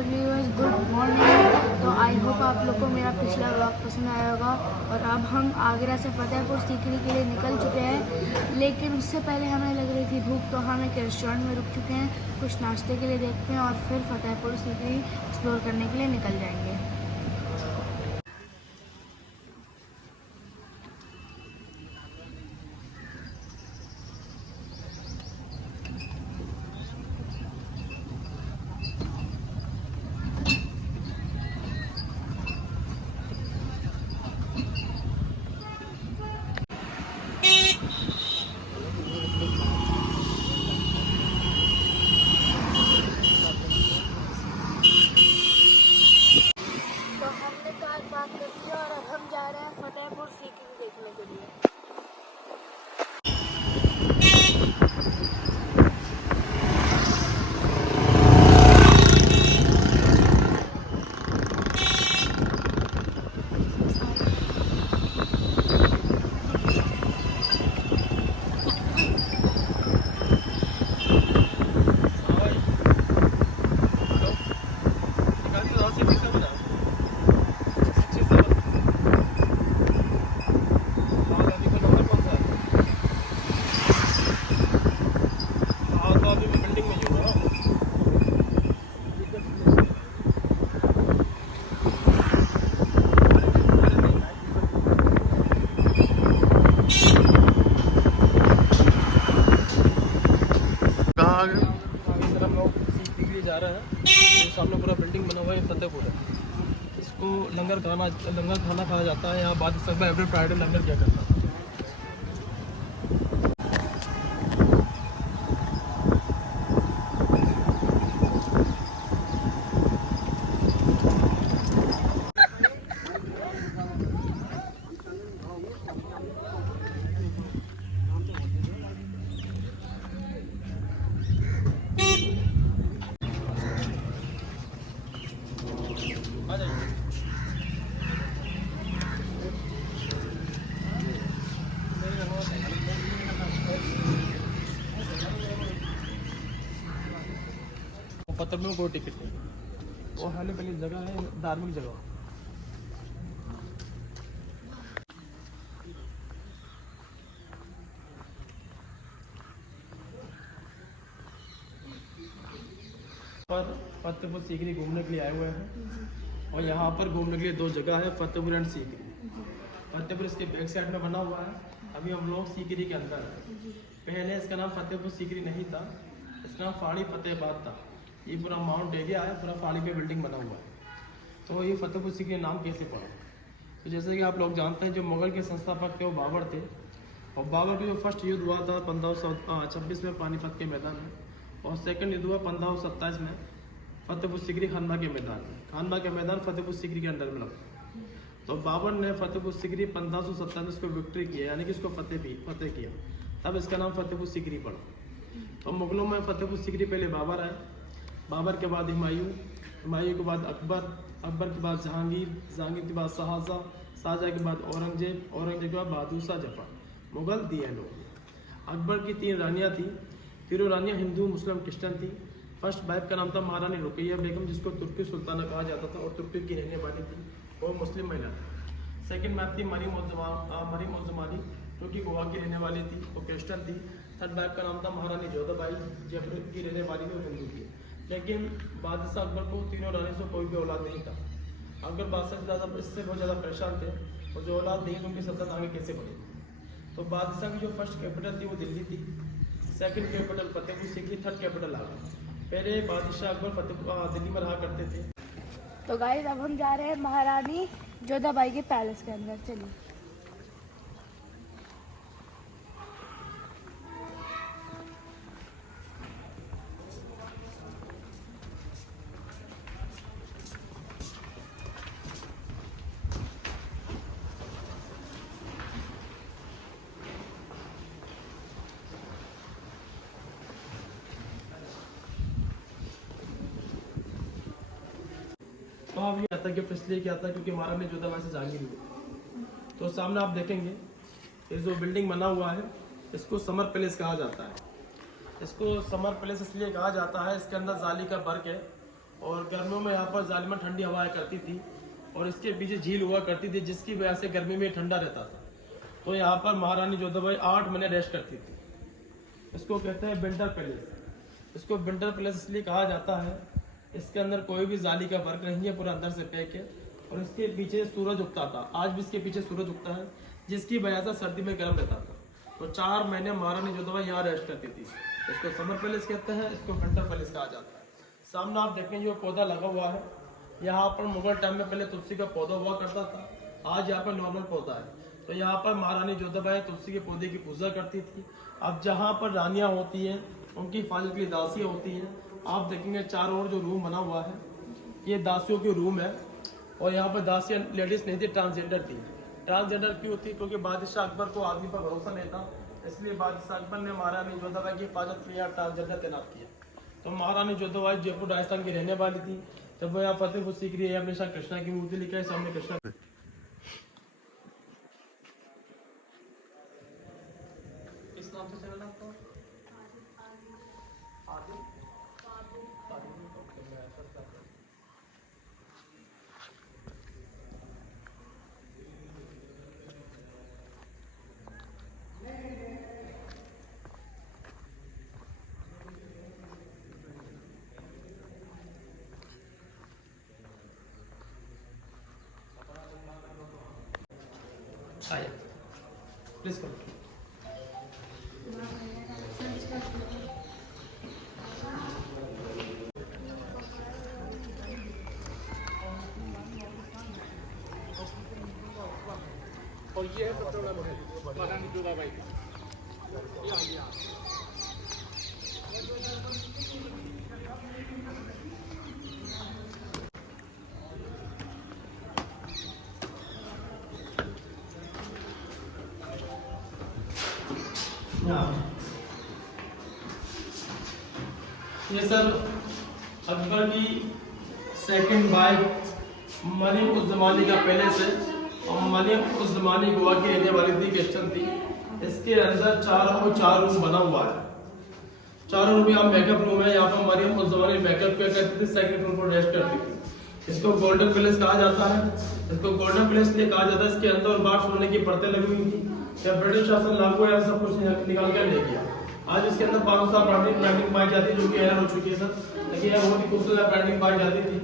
Hello viewers, good morning. तो I hope आप लोग को मेरा पिछला व्लॉग पसंद आया होगा। और अब हम आगरा से फतेहपुर सीकरी के लिए निकल चुके हैं, लेकिन उससे पहले हमें लग रही थी भूख, तो हम एक रेस्टोरेंट में रुक चुके हैं। कुछ नाश्ते के लिए देखते हैं और फिर फतेहपुर सीकरी एक्सप्लोर करने के लिए निकल जाएंगे। बात करती है और अब हम जा रहे हैं फतेहपुर सीकरी देखने के लिए। हम लोग सीखने के लिए जा रहे हैं। तो सामने पूरा बिल्डिंग बना हुआ है, फतेहपुर है। इसको लंगर खाना खाया जाता है। यहाँ बाद सब एवरी फ्राइडे लंगर किया करता है। फतेहपुर में कोई टिकट नहीं। वो हाल पहले जगह है, धार्मिक जगह। पर फतेहपुर सीकरी घूमने के लिए आए हुए हैं। और यहाँ पर घूमने के लिए दो जगह है, फतेहपुर एंड सीकरी। फतेहपुर इसके बैक साइड में बना हुआ है। अभी हम लोग सीकरी के अंदर हैं। पहले इसका नाम फतेहपुर सीकरी नहीं था, इसका नाम फाड़ी फतेहाबाद था। ये पूरा माउंट एरिया है, पूरा फाड़ी पे बिल्डिंग बना हुआ है। तो ये फतेहपुर सीकरी नाम कैसे पड़ा? तो जैसे कि आप लोग जानते हैं, जो मुगल के संस्थापक थे वो बाबर थे। और बाबर का जो फर्स्ट युद्ध हुआ था 1526 में पानीपत के मैदान में, और सेकंड युद्ध हुआ 1527 में फतेहपुर सीकरी खानवा के मैदान में। खानवा के मैदान फतेहपुर सीकरी के अंडर में लगता है। तो बाबर ने फतेहपुर सीकरी 1527 को विक्ट्री किया, यानी कि इसको फतेह किया, तब इसका नाम फतेहपुर सीकरी पड़ा। तो मुगलों में फतेहपुर सीकरी पहले बाबर आए, बाबर के बाद हुमायूं के बाद अकबर के बाद जहांगीर के बाद शाहजहाँ के बाद औरंगजेब के बाद बहादुर शाह जफर। मुगल दिए लोग। अकबर की 3 रानियाँ थी। तीनों रानियाँ हिंदू, मुस्लिम, क्रिश्चियन थी। फर्स्ट वाइफ का नाम था महारानी रुकैया बेगम, जिसको तुर्की सुल्ताना कहा जाता था और तुर्की की रहने वाली थी, वो मुस्लिम महिला थी। सेकंड वाइफ थी मरियम उज़्ज़मानी, जो कि गोवा की रहने वाली थी, वो क्रिश्चियन थी। थर्ड वाइफ का नाम था महारानी जोधाबाई, जयपुर की रहने वाली थी और हिंदू थी। लेकिन बादशाह अकबर को तीनों रानी से कोई भी औलाद नहीं था। अकबर बादशाह इससे बहुत ज़्यादा परेशान थे, और जो औलाद नहीं, उनकी सल्तनत आगे कैसे बढ़ी। तो बादशाह की जो फर्स्ट कैपिटल थी वो दिल्ली थी, second capital Fatehpur Sikri, third capital Agra. पहले बादशाह अकबर दिल्ली में रहा करते थे। तो गाइस, अब हम जा रहे हैं महारानी जोधाबाई के पैलेस के अंदर। चलिए। तो अब ये आता गिफ्ट इसलिए क्या था क्योंकि महारानी जोधाबाई से जहांगीर हुई। तो सामने आप देखेंगे ये जो बिल्डिंग बना हुआ है, इसको समर पैलेस कहा जाता है। इसको समर पैलेस इसलिए कहा जाता है, इसके अंदर जाली का वर्क है और गर्मियों में यहाँ पर जालिमा ठंडी हवाएं करती थी और इसके पीछे झील हुआ करती थी जिसकी वजह से गर्मी में ठंडा रहता था। तो यहाँ पर महारानी जोधाबाई 8 महीने रेस्ट करती थी। इसको कहते हैं विंटर पैलेस। इसको विंटर पैलेस इसलिए कहा जाता है, इसके अंदर कोई भी जाली का वर्क नहीं है, पूरा अंदर से पैक है और इसके पीछे सूरज उगता था। आज भी इसके पीछे सूरज उगता है जिसकी वजह से सर्दी में गर्म रहता था। तो 4 महीने महारानी जोधाबाई यहाँ रेस्ट करती थी। इसको समर पैलेस कहते हैं, इसको विंटर पैलेस कहा जाता है। सामने आप देखेंगे जो पौधा लगा हुआ है, यहाँ पर मुगल टाइम में पहले तुलसी का पौधा हुआ करता था, आज यहाँ पर नॉर्मल पौधा है। तो यहाँ पर महारानी जोधाबाई तुलसी के पौधे की पूजा करती थी। अब जहाँ पर रानियाँ होती हैं उनकी हिफाजत के लिए दासियाँ होती हैं। आप देखेंगे चारों ओर जो रूम बना हुआ है ये दासियों की रूम है और यहाँ पर दासियाँ लेडीज नहीं थी, ट्रांसजेंडर थी। ट्रांसजेंडर क्यों थी? क्योंकि बादशाह अकबर को आदमी पर भरोसा नहीं था, इसलिए बादशाह अकबर ने महारानी जोधाबाई की हिफाजत के लिए ट्रांसजेंडर तैनात किया। तो महारानी जोधाबाई जयपुर राजस्थान की रहने वाली थी। जब वो यहाँ फतेहपुर सीख रही है, हमेशा कृष्णा की मूर्ति लिखा है सामने कृष्णा। किस नाम से चैनल आपका? आइए प्लीज करो। और ये है सबसे बड़ा महल महारानी जोधाबाई का। ये सर अकबर की सेकंड वाइफ मरियम उस जमाने का पैलेस है और मरियम उस जमाने गोवा की रहने वाली थी, क्रिश्चियन थी। इसके अंदर चार रूम बना हुआ है। चारों रूम यहाँ मेकअप रूम है। यहाँ पर मरियम उस जमाने में मेकअप किया करती थी, सेकंड फ्लोर पर रेस्ट करती थी। इसको गोल्डन पैलेस कहा जाता है। इसको गोल्डन पैलेस इसलिए कहा जाता है, इसके अंदर और बाहर सोने की परतें लगी हुई थी। जब ब्रिटिश शासन लागू हुआ सब कुछ निकाल कर ले गया। आज इसके अंदर 500 साल पेंटिंग पाई जाती है जो कि एरर हो चुकी है सर। देखिए बहुत ही खूबसूरत पेंटिंग पाई जाती थी,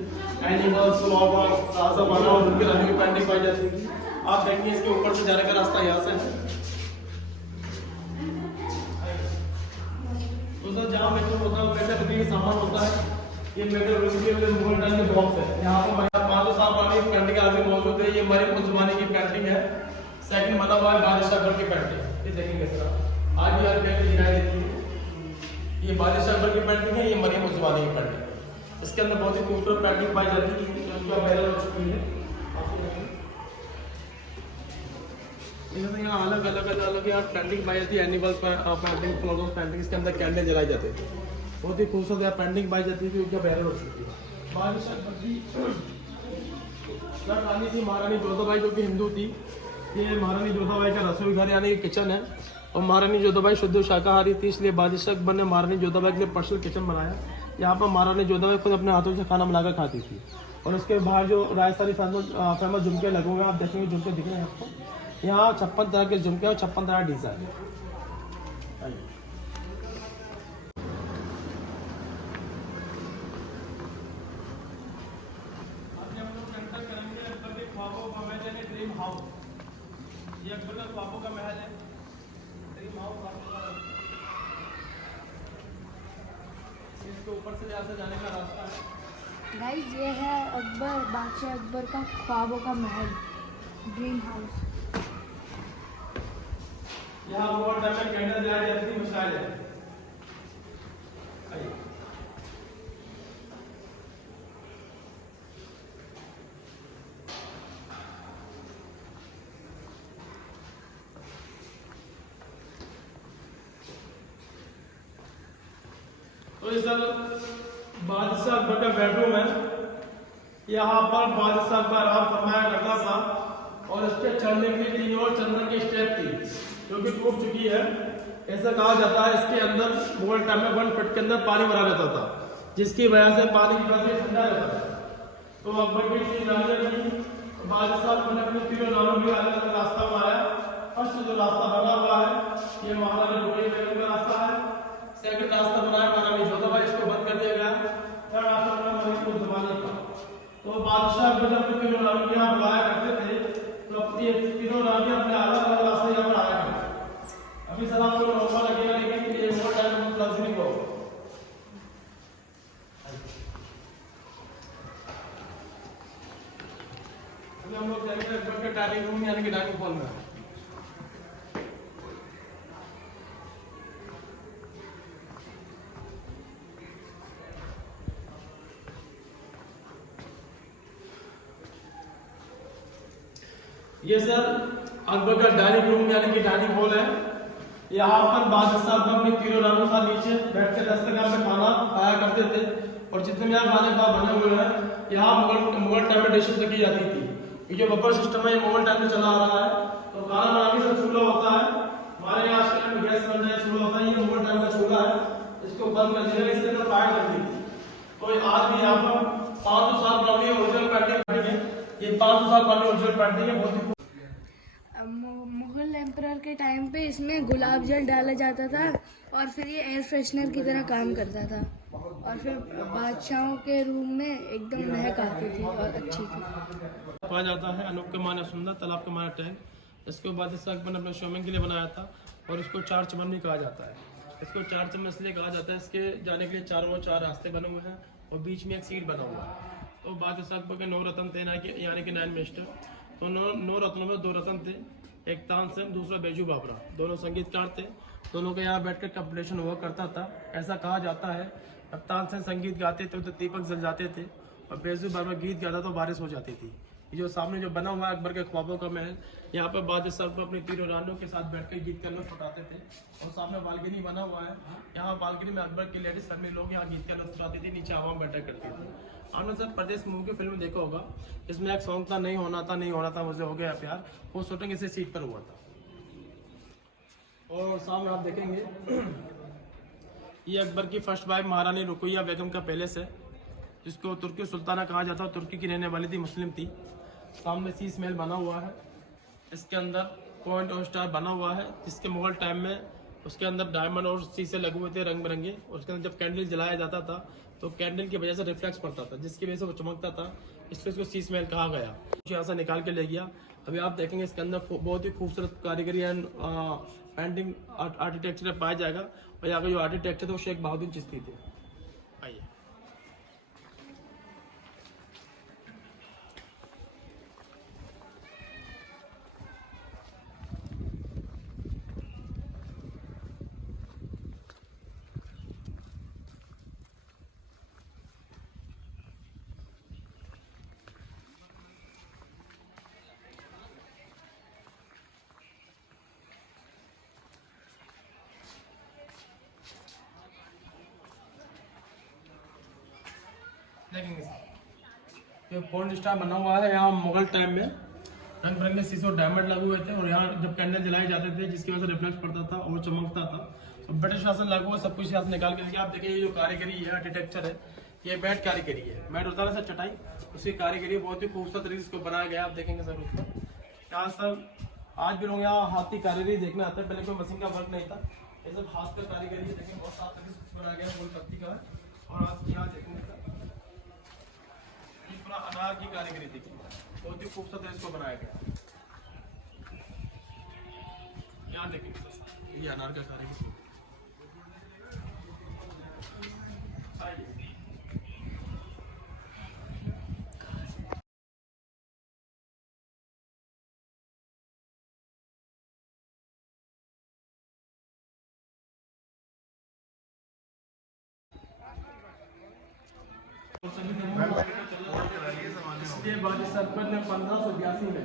एनिमल्स, फ्लावर, राजा बना और उनके रानी की पेंटिंग पाई जाती थी। आप देखिए इसके ऊपर से जाने का रास्ता यहाँ से है। तो सर जहाँ मेट्रो होता है वैसे देखिए सामान होता है। ये मेट्रो रूम के मुगल टाइम के बॉक्स है। यहाँ पर 500 साल पुरानी पेंटिंग आज भी मौजूद है। ये मरियम उस जमाने की पेंटिंग है। सेकंड बना हुआ है बादशाह अकबर की पेंटिंग। ये देखेंगे सर आज भी हर पेंटिंग दिखाई देती है। ये बादशाह अकबर की पेंटिंग है, ये मरियम उस जमाने की पेंटिंग है। इसके अंदर बहुत ही खूबसूरत पेंटिंग पाई जाती है जो वायरल हो चुकी है। यहाँ अलग यहाँ पेंटिंग पाई जाती है। एनिमल्स पेंटिंग, फ्लावर्स पेंटिंग, इसके अंदर कैंडल जलाई जाते थे। बहुत ही खूबसूरत यहाँ पेंटिंग पाई जाती थी जो वायरल हो चुकी है। बादशाह अकबर की रानी थी महारानी जोधाबाई जो कि हिंदू थी। ये महारानी जोधाबाई का रसोई घर यानी कि किचन है और महारानी जोधाबाई शुद्ध शाकाहारी थी, इसलिए बादशाह अकबर ने महारानी जोधाबाई के लिए पर्सनल किचन बनाया। यहाँ पर महारानी जोधाबाई खुद अपने हाथों से खाना बनाकर खाती थी। और उसके बाहर जो राजस्थानी फेमस झुमके लगे हुए हैं, आप देखेंगे झुमके दिख रहे हैं आपको। यहाँ 56 तरह के झुमके और 56 तरह डिजाइन। ये अकबर का ख्वाबों का महल है। इसके ऊपर से यहाँ से जाने का रास्ता है। गाइस ये है बादशाह अकबर का ख्वाबों का महल, ड्रीम हाउस। यहाँ बहुत टाइम में कैंडल जलाई जाती थी, मिसाइल है। तो ये सर बादशाह अकबर का बेडरूम है। यहाँ पर बादशाह अकबर आराम फरमाया करता था और इसके चढ़ने के लिए 3 और चंदन की स्टेप थी जो कि टूट चुकी है। ऐसा कहा जाता है इसके अंदर मुगल टाइम में 1 फीट के अंदर पानी भरा रहता था। जिसकी वजह से पानी की वजह से ठंडा रहता है। तो अकबर की चीज बादशाह साहब ने अपने तीनों नालों के अलग अलग रास्ता बनाया। फर्स्ट जो रास्ता बना हुआ है ये महारानी रुकैया बेगम का रास्ता है। सेकंड रास्ता बनाया महारानी जोधाबाई, इसको बंद कर दिया गया। थर्ड रास्ता बना मलिक जमानी का। तो बादशाह जब अपने तीनों नालों के यहाँ बुलाया करते थे तो अपनी तीनों रानी अपने अलग अलग रास्ते यहाँ पर आया करते। अभी सर आपको मौका लगेगा लेकिन ये मोर टाइम में लग्जरी को हम लोग जाएंगे अकबर के डाइनिंग रूम यानी कि डाइनिंग हॉल में। ये सर अकबर का डाइनिंग रूम यानी कि डाइनिंग हॉल है। यहाँ पर बादशाह अकबर अपने तीनों रानों के नीचे बैठ के दस्तरखान में खाना खाया करते थे। और जितने यहाँ खाने का बने हुए हैं यहाँ मुगल टाइम में डिशेज रखी जाती थी। ये जो बफर सिस्टम है ये मुगल टाइम में चला आ रहा है। तो खाना बनाने का चूल्हा होता है, हमारे यहाँ आजकल में गैस बन जाए चूल्हा होता है, ये मुगल टाइम का चूल्हा है। इसको बंद कर दिया, इसके अंदर फायर कर दी थी। तो आज भी यहाँ पर 500 साल पुरानी ओरिजिनल पेंटिंग है। ये 500 साल पुरानी ओरिजिनल पेंटिंग है, बहुत ही मुगल एम्परर के टाइम पे इसमें गुलाब जल डाला जाता था और फिर ये एयर फ्रेशनर की तरह काम करता था और फिर बादशाहों के रूम में एकदम महक आती थी और अच्छी थी। कहा जाता है अनूप के माना सुंदर, तालाब के माना टैंक। इसको बादशाह अकबर ने अपने शोमिंग के लिए बनाया था और इसको चार चमन भी कहा जाता है। इसको चार चमन इसलिए कहा जाता है, इसके जाने के लिए चारों चार रास्ते बने हुए हैं और बीच में एक सीट बना हुआ है। तो बादशाह अकबर के 9 रत्न थे यानी कि 9 मिनिस्टर। तो 9 रत्नों में 2 रत्न थे, एक तानसेन दूसरा बैजू बाबरा, दोनों संगीतकार थे। दोनों के यहाँ बैठकर कंपटीशन हुआ करता था। ऐसा कहा जाता है अब तानसेन संगीत गाते थे तो दीपक जल जाते थे और बैजू बाबरा गीत गाता तो बारिश हो जाती थी। ये जो सामने जो बना हुआ है अकबर के ख्वाबों का महल, यहाँ पर बादशाह अकबर अपनी तीनों रानियों के साथ बैठकर गीत का लुत्फ उठाते थे। और सामने बालकनी बना हुआ है, यहाँ बालकनी में अकबर की लेडीज फैमिली लोग यहाँ गीत का लुत्फ उठाते थे, नीचे आवाम बैठा करती थी। आपने सर परदेश मूवी की फिल्म देखा होगा, इसमें एक सॉन्ग था नहीं होना था मुझे हो गया प्यार, वो शूटिंग इसी सीट पर हुआ था। और सामने आप देखेंगे ये अकबर की फर्स्ट वाइफ महारानी रुकैया बेगम का पैलेस है, जिसको तुर्की सुल्ताना कहा जाता है। तुर्की की रहने वाली थी, मुस्लिम थी। सामने शीश महल बना हुआ है, इसके अंदर पॉइंट और स्टार बना हुआ है, जिसके मुगल टाइम में उसके अंदर डायमंड और शीशे लगे हुए थे रंग बिरंगे। उसके अंदर जब कैंडल जलाया जाता था तो कैंडल की वजह से रिफ्लेक्स पड़ता था, जिसकी वजह से वो चमकता था, इसलिए उसको शीश महल कहा गया। यहाँ से निकाल के ले गया। अभी आप देखेंगे इसके अंदर बहुत ही खूबसूरत कारीगरी एंड पेंटिंग आर्किटेक्चर पाया जाएगा। और यहाँ का जो आर्किटेक्चर थे वो शेख बहादुर चिश्ती थे। आइए देखेंगे ये पॉइंट स्टार बना हुआ है। यहाँ मुगल टाइम में रंग बिरंगे शीशे और डायमंड लगे हुए थे और यहाँ जब कैंडल जलाए जाते थे जिसकी वजह से रिफ्लेक्स पड़ता था और चमकता था। तो ब्रिटिश शासन लागू हुआ, सब कुछ यहाँ से निकाल के लिया। आप देखिए ये जो कारीगरी है, आर्किटेक्चर है, ये मैट कारीगरी है। मैट होता है सर चटाई, उसकी कारीगरी बहुत ही खूबसूरत तरीके से बनाया गया। आप देखेंगे सर उसका यहाँ सर आज भी लोग यहाँ हाथ की कारीगरी देखने आते हैं। पहले कोई मशीन का वर्क नहीं था, ये सब हाथ का कारीगरी है। देखें बहुत साफ तरीके से बनाया गया, गोल पत्ती का है। और आज यहाँ देखेंगे पूरा अनार की कारीगरी थी, बहुत ही खूबसूरत है, इसको बनाया गया। यहाँ देखेंगे ये अनार का कारीगरी। इसके बाद इस अकबर ने 1582 में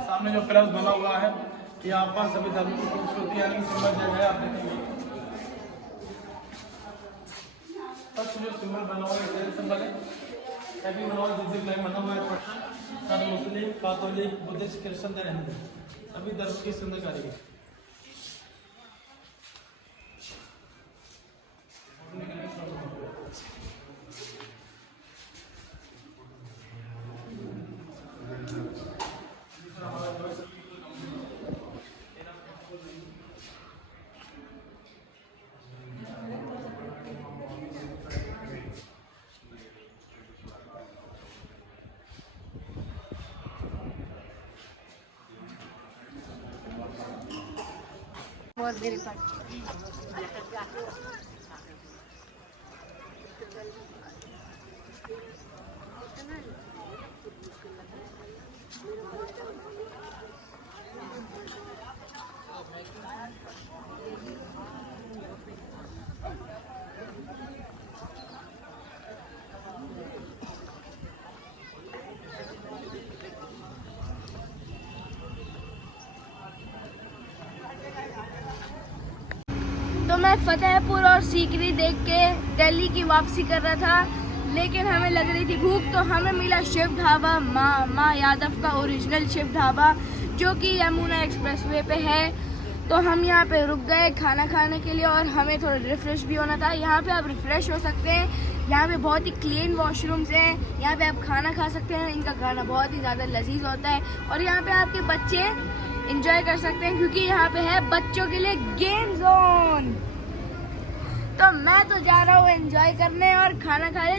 सामने जो क्रॉस बना हुआ है यहाँ पर सभी धर्मों की खूबसूरती यानी सिंबल जगह है। आप देखेंगे जो सिंबल बना हुआ है सिंबल है, हैप्पी बना हुआ है, बना हुआ है। सब मुस्लिम, कैथोलिक, बुद्धिस्ट, क्रिश्चियन हिंदू सभी धर्म की सुंदर कारीगरी। और मेरे पास तो मैं फतेहपुर और सीकरी देख के दिल्ली की वापसी कर रहा था, लेकिन हमें लग रही थी भूख, तो हमें मिला शिव ढाबा, माँ यादव का ओरिजिनल शिव ढाबा, जो कि यमुना एक्सप्रेसवे पे है। तो हम यहाँ पे रुक गए खाना खाने के लिए और हमें थोड़ा रिफ्रेश भी होना था। यहाँ पे आप रिफ्रेश हो सकते हैं, यहाँ पे बहुत ही क्लीन वॉशरूम्स हैं, यहाँ पे आप खाना खा सकते हैं, इनका खाना बहुत ही ज़्यादा लजीज होता है। और यहाँ पे आपके बच्चे इंजॉय कर सकते हैं क्योंकि यहाँ पे है बच्चों के लिए गेम जोन। तो मैं तो जा रहा हूँ एंजॉय करने और खाना खाने।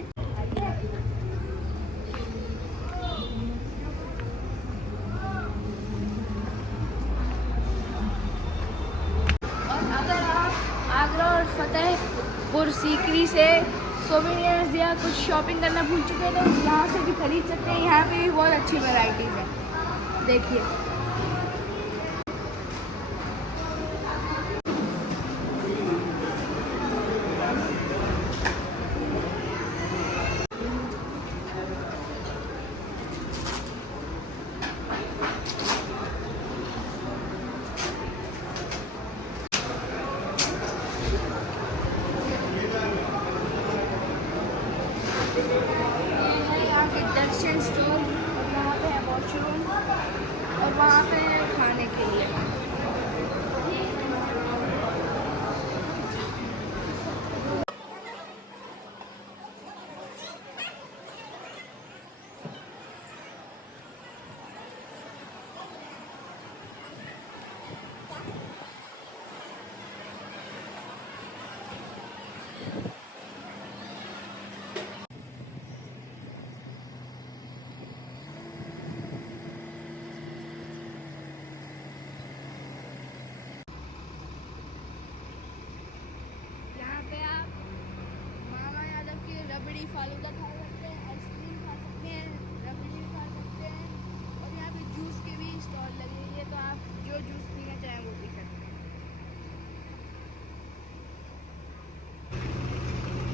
और अगर आप आगरा और फतेहपुर सीकरी से सोवेनियर्स या कुछ शॉपिंग करना भूल चुके हैं तो यहाँ से भी खरीद सकते हैं। यहाँ पे भी बहुत अच्छी वैरायटीज है, देखिए। यहाँ पे दर्शन स्टोर, और वहाँ पे है वॉशरूम, और वहाँ पे है खाने के लिए। रबड़ी फालूदा खा सकते हैं, आइसक्रीम खा सकते हैं, रबड़ी खा सकते हैं, और यहाँ पे जूस के भी स्टॉल लगे हुए हैं, तो आप जो जूस पीना चाहें वो पी सकते हैं।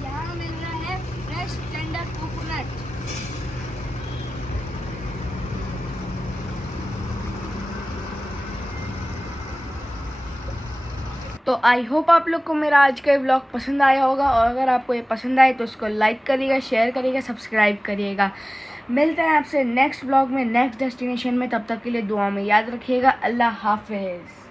यहाँ मिल रहा है फ्रेश टेंडर कोकोनट। तो आई होप आप लोग को मेरा आज का व्लॉग पसंद आया होगा, और अगर आपको ये पसंद आए तो उसको लाइक करिएगा, शेयर करिएगा, सब्सक्राइब करिएगा। मिलते हैं आपसे नेक्स्ट व्लॉग में, नेक्स्ट डेस्टिनेशन में। तब तक के लिए दुआ में याद रखिएगा। अल्लाह हाफिज़।